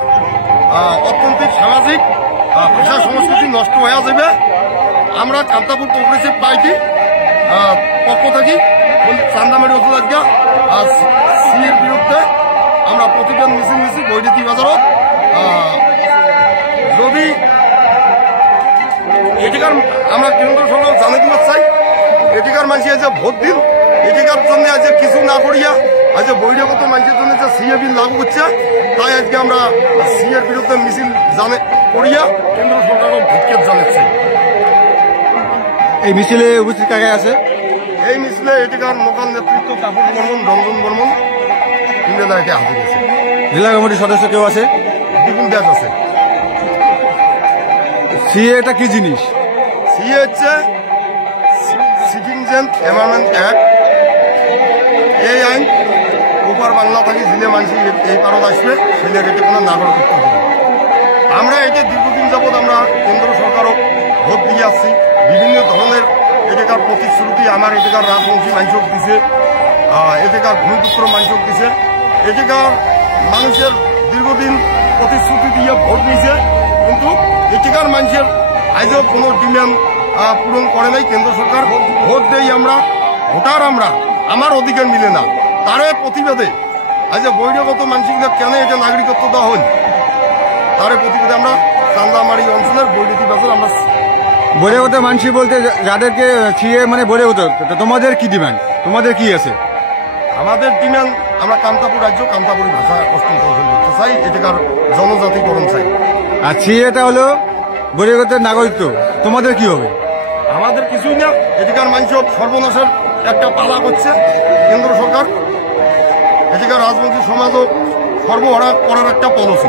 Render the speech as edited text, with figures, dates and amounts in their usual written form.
অর্থনৈতিক সামাজিক ভাষা সংস্কৃতি নষ্ট হয়ে যাবে। আমরা কান্তাপুর প্রগ্রেসিভ পার্টি পক্ষ থাকি চান্দামারি উপজেলা সিএর বিরুদ্ধে আমরা প্রতিবাদ মিছিল নিচ্ছি বৈদ্যুতিক বাজারত। যদি এটিকার আমরা কেন্দ্র সরকার জানাই দিতে চাই, এটিকার মানুষ আজ ভোট দিন, এটিকার জন্য আজ কিছু না করিয়া আজ বহিরাগত মানুষের জন্য যে সিএ বিল লাগু করছে, তাই আজকে আমরা সিএর বিরুদ্ধে মিছিল করিয়া কেন্দ্র সরকারও ভিক্ষেপ জানাচ্ছি। এই মিছিলে উপস্থিত কাকে আছে? এই মিছিলে এটিকার লোকাল নেতৃত্ব কাপুর বর্মন, রঞ্জন বর্মন ইন্ডিয়া এটি হাজির আছে। জেলা কমিটির সদস্য কেউ আছে? বিপুল দাস আছে। সিএ এটা কি জিনিস? সিএ হচ্ছে সিটিজেন এনভায়রনমেন্ট অ্যাক্ট। এই আইন ওপার বাংলা থাকি জিলে মানুষ এই পারত আসবে সেলের এটি কোনো নাগরিকত্ব দেবে। আমরা এটি দীর্ঘদিন যাবৎ আমরা কেন্দ্র সরকারও ভোট দিয়ে আসছি। বিভিন্ন ধরনের এটাকার প্রতিশ্রুতি আমার এটাকার রাজবংশী মানুষক দিছে, এটাকার ভূমিপুত্র মানুষক দিছে। এটাকার মানুষের দীর্ঘদিন প্রতিশ্রুতি দিয়ে ভোট নিয়েছে, কিন্তু এটাকার মানুষের আজও কোনো ডিমান্ড পূরণ করে নাই কেন্দ্র সরকার। ভোট দেই আমরা, ভোটার আমরা, আমার অধিকার মিলে না, তারে প্রতিবাদে আজ বহিরাগত মানুষগুলো কেন এটা নাগরিকত্ব দেওয়া হল, তার প্রতিবাদে আমরা চান্দামারি অঞ্চলের বৈদ্যুতিক বাজার আমরা বহিরাগত মানুষ বলতে যাদেরকে সিএ মানে বহিরাগত, তোমাদের কি ডিমান্ড, তোমাদের কি আছে? আমাদের ডিমান্ড আমরা কান্তাপুর রাজ্য কান্তাপুরি ভাষা হস্তান্তর করতে চাই, এটাকার জনজাতিকরণ চাই। আর সিএটা হলো বহিরাগতের নাগরিকত্ব, তোমাদের কি হবে? আমাদের কিছুই না, এটাকার মানুষ সর্বনাশের একটা পালা করছে কেন্দ্র সরকার। এটাকার রাজনৈতিক সমাজও সর্বহারা করার একটা পলিসি।